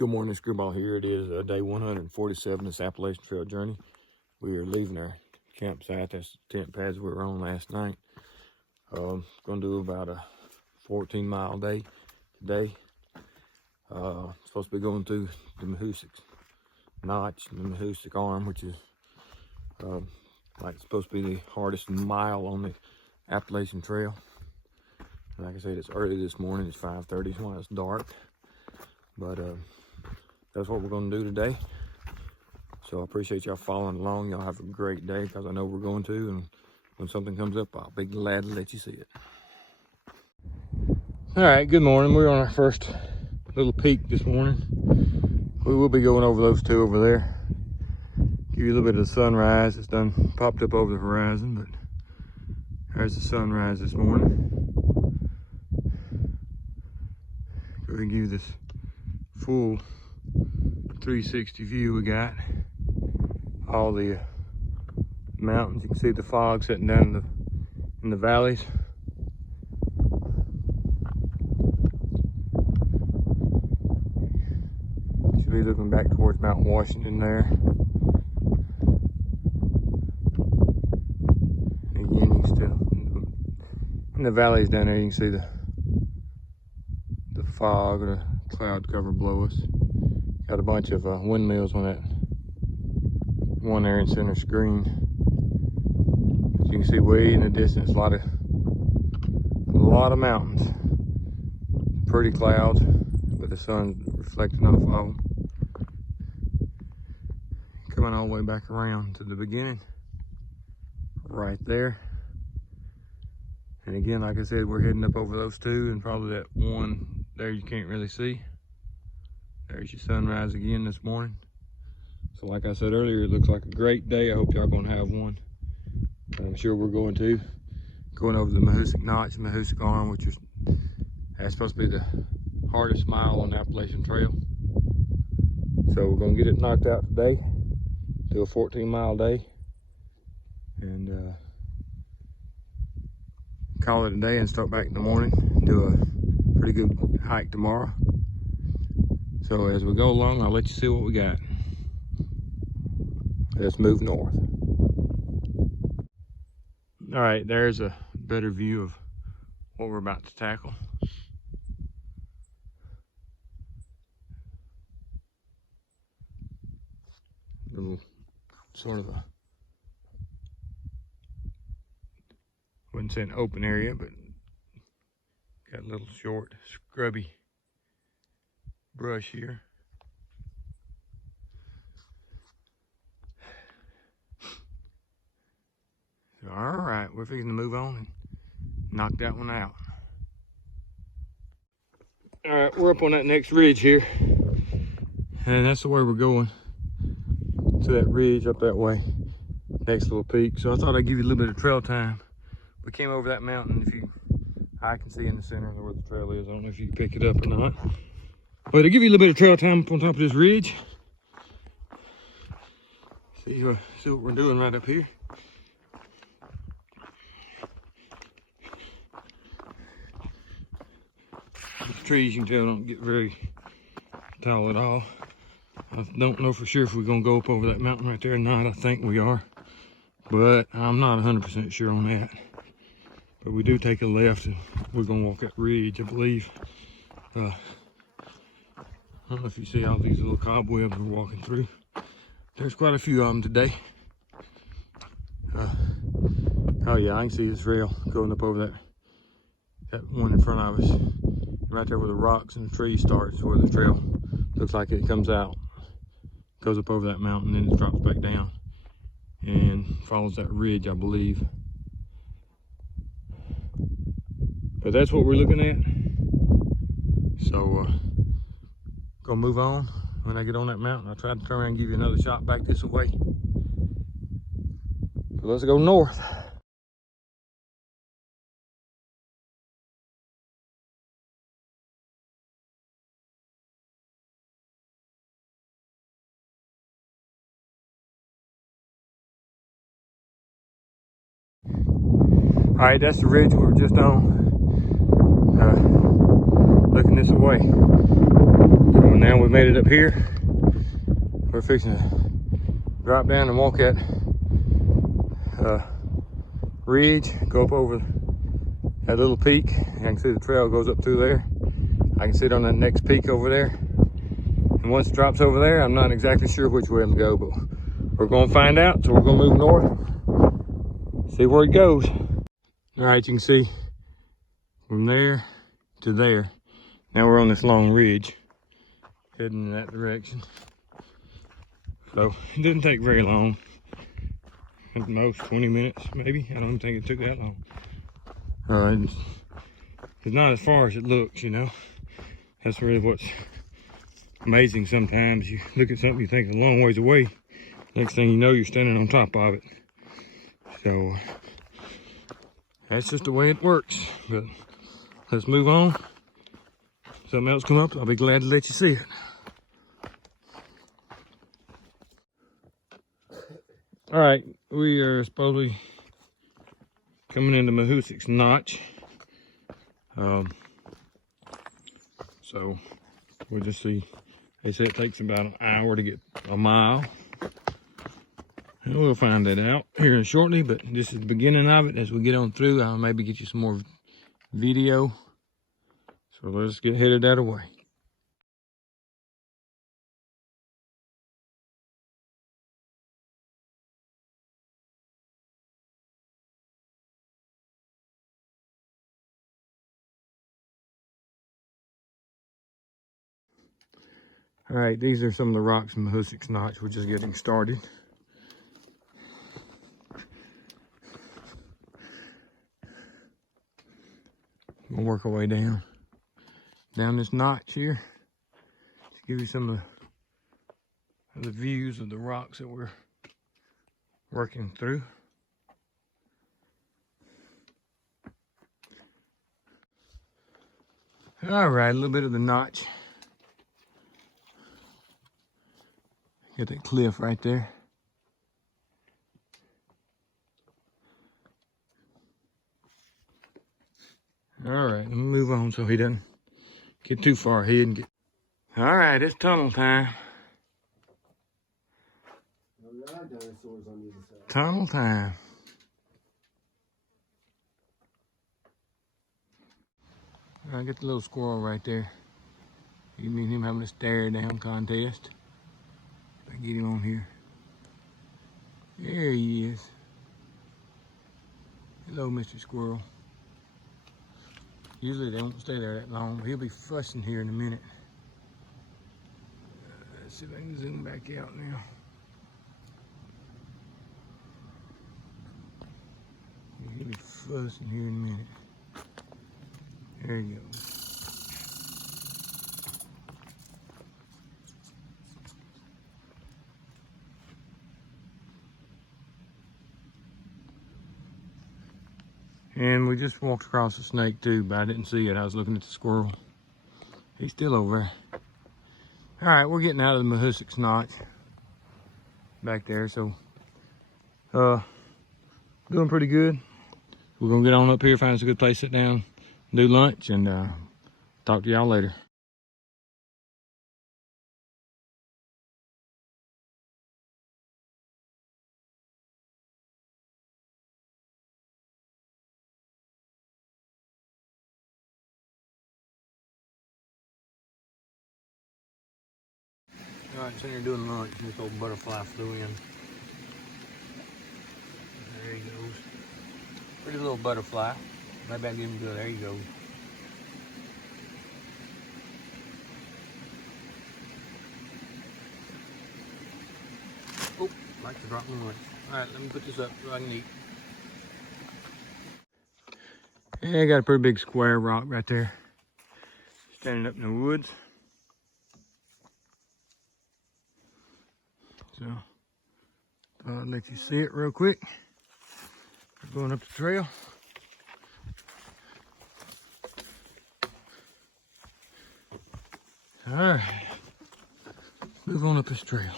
Good morning, Squirrel here. It is day 147 of this Appalachian Trail journey. We are leaving our campsite. That's the tent pads we were on last night. Going to do about a 14-mile day today. Supposed to be going through the Huskes Notch and the Hoosick Arm, which is supposed to be the hardest mile on the Appalachian Trail. Like I said, it's early this morning. It's 5:30 when it's dark, but that's what we're going to do today. So I appreciate y'all following along. Y'all have a great day, because I know we're going to, and when something comes up, I'll be glad to let you see it. All right, good morning. We're on our first little peak this morning. We will be going over those two over there. Give you a little bit of the sunrise. It's done popped up over the horizon, but there's the sunrise this morning. Go ahead and give you this full 360 view we got. All the mountains. You can see the fog sitting down in the valleys. Should be looking back towards Mount Washington there. Again, you can still, in the valleys down there, you can see the fog or the cloud cover below us. Got a bunch of windmills on that one there in center screen. As you can see way in the distance, a lot of mountains. Pretty clouds, but the sun's reflecting off of them. Coming all the way back around to the beginning, right there. And again, like I said, we're heading up over those two, and probably that one there you can't really see. There's your sunrise again this morning. So like I said earlier, it looks like a great day. I hope y'all gonna have one. I'm sure we're going to. Going over the Huskes Notch and Hoosick Arm, which is supposed to be the hardest mile on the Appalachian Trail. So we're gonna get it knocked out today. Do a 14-mile day. And call it a day and start back in the morning. Do a pretty good hike tomorrow. So as we go along, I'll let you see what we got. Let's move north. All right, there's a better view of what we're about to tackle. Little sort of a, wouldn't say an open area, but got a little short, scrubby brush here. All right, we're fixing to move on and knock that one out. All right, we're up on that next ridge here, and that's the way we're going, to that ridge up that way, next little peak. So I thought I'd give you a little bit of trail time. We came over that mountain. I can see in the center where the trail is. I don't know if you can pick it up or not, but to give you a little bit of trail time up on top of this ridge. See what we're doing right up here. The trees, you can tell, don't get very tall at all. I don't know for sure if we're gonna go up over that mountain right there or not. I think we are, but I'm not 100% sure on that. But we do take a left, and we're gonna walk that ridge, I believe. I don't know if you see all these little cobwebs we're walking through. There's quite a few of them today. Oh yeah, I can see this trail going up over that one in front of us. Right there where the rocks and the trees starts, where the trail looks like it comes out. Goes up over that mountain, then it drops back down and follows that ridge, I believe. But that's what we're looking at. So gonna move on. When I get on that mountain, I'll try to turn around and give you another shot back this way. So let's go north. All right, that's the ridge we were just on. Looking this way. So now we're made it up here. We're fixing to drop down and walk that ridge, go up over that little peak. I can see the trail goes up through there. I can sit on that next peak over there. And once it drops over there, I'm not exactly sure which way it'll go, but we're gonna find out. So we're gonna move north, see where it goes. All right, you can see from there to there. Now we're on this long ridge, heading in that direction. So it didn't take very long. At most 20 minutes, maybe. I don't think it took that long. All right, it's not as far as it looks, you know. That's really what's amazing sometimes. You look at something you think is a long ways away. Next thing you know, you're standing on top of it. So that's just the way it works. But let's move on. Something else come up, I'll be glad to let you see it. All right, we are supposedly coming into Huskies Notch. So we'll just see. They say it takes about an hour to get a mile. And we'll find that out here shortly, but this is the beginning of it. As we get on through, I'll maybe get you some more video. So let's get headed that way. All right, these are some of the rocks in the Huskies Notch. We're just getting started. We'll work our way down this notch here to give you some of the views of the rocks that we're working through. All right, a little bit of the notch. Got that cliff right there. All right, let me move on so he doesn't get too far ahead and get. All right, it's tunnel time. Tunnel time. All right, get the little squirrel right there. You mean him having a stare down contest. If I get him on here. There he is. Hello, Mr. Squirrel. Usually they won't stay there that long, but he'll be fussing here in a minute. Let's see if I can zoom back out now. He'll be fussing here in a minute. There he goes. And we just walked across a snake too, but I didn't see it. I was looking at the squirrel. He's still over there. All right, we're getting out of the Huskies Notch back there, so doing pretty good. We're gonna get on up here, find us a good place, sit down, do lunch, and talk to y'all later. All right, sitting here doing lunch, and this old butterfly flew in. There he goes. Pretty little butterfly. Maybe I can get him good. There you go. Oh, like to drop my lunch. All right, let me put this up so I can eat. Yeah, I got a pretty big square rock right there. Standing up in the woods. So, thought I'd let you see it real quick. We're going up the trail. All right, move on up this trail.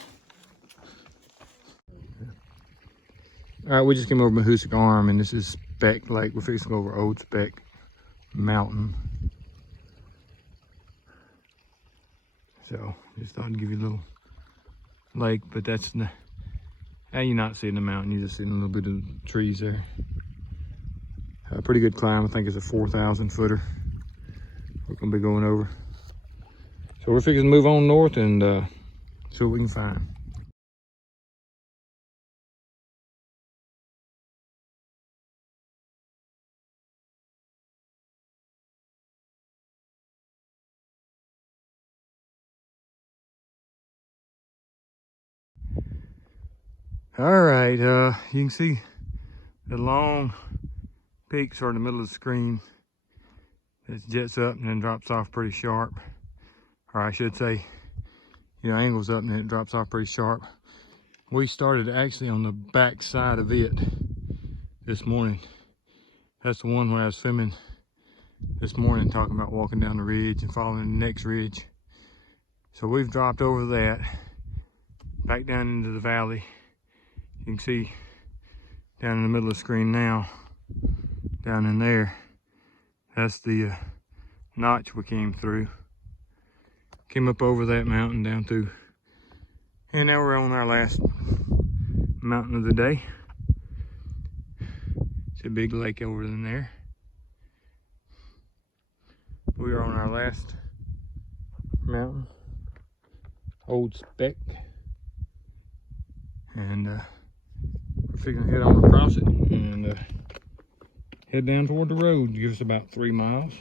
All right, we just came over my Hoosick Arm, and this is Speck Lake. We're fixing to go over Old Speck Mountain. So just thought I'd give you a little lake, but that's now you're not seeing the mountain, you're just seeing a little bit of trees there. A pretty good climb. I think it's a 4,000 footer we're gonna be going over. So we're fixing to move on north and see what we can find. All right, you can see the long peaks are in the middle of the screen. It jets up and then drops off pretty sharp. Or I should say, angles up and then it drops off pretty sharp. We started actually on the back side of it this morning. That's the one where I was filming this morning, talking about walking down the ridge and following the next ridge. So we've dropped over that, back down into the valley. You can see down in the middle of the screen now, down in there, that's the notch we came through. Came up over that mountain down through, and now we're on our last mountain of the day. It's a big lake over in there. We are on our last mountain, Old Speck, and we're figuring to head on across it and head down toward the road. Give us about 3 miles.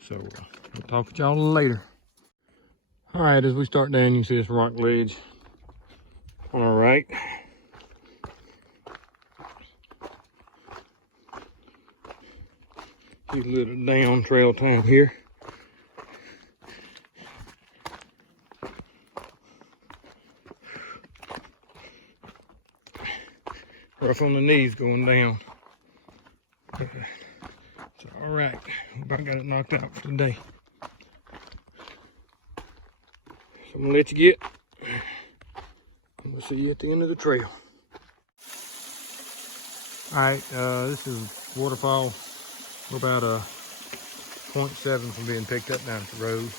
So we'll talk with y'all later. All right, as we start down, you can see this rock ledge on our right. See a little down trail time here. Rough on the knees going down. It's all right. About got it knocked out for today. So I'm gonna let you get. And we'll see you at the end of the trail. All right, this is Waterfall. We're about 0.7 from being picked up down at the road.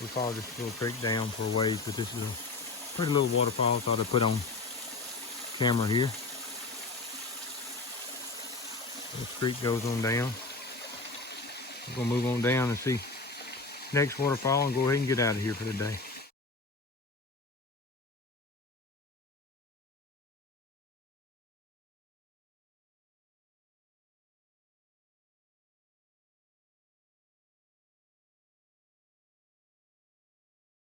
We followed this little creek down for a ways, but this is a pretty little waterfall. Thought I'd put on camera here. This creek goes on down. We're gonna move on down and see next waterfall and go ahead and get out of here for the day.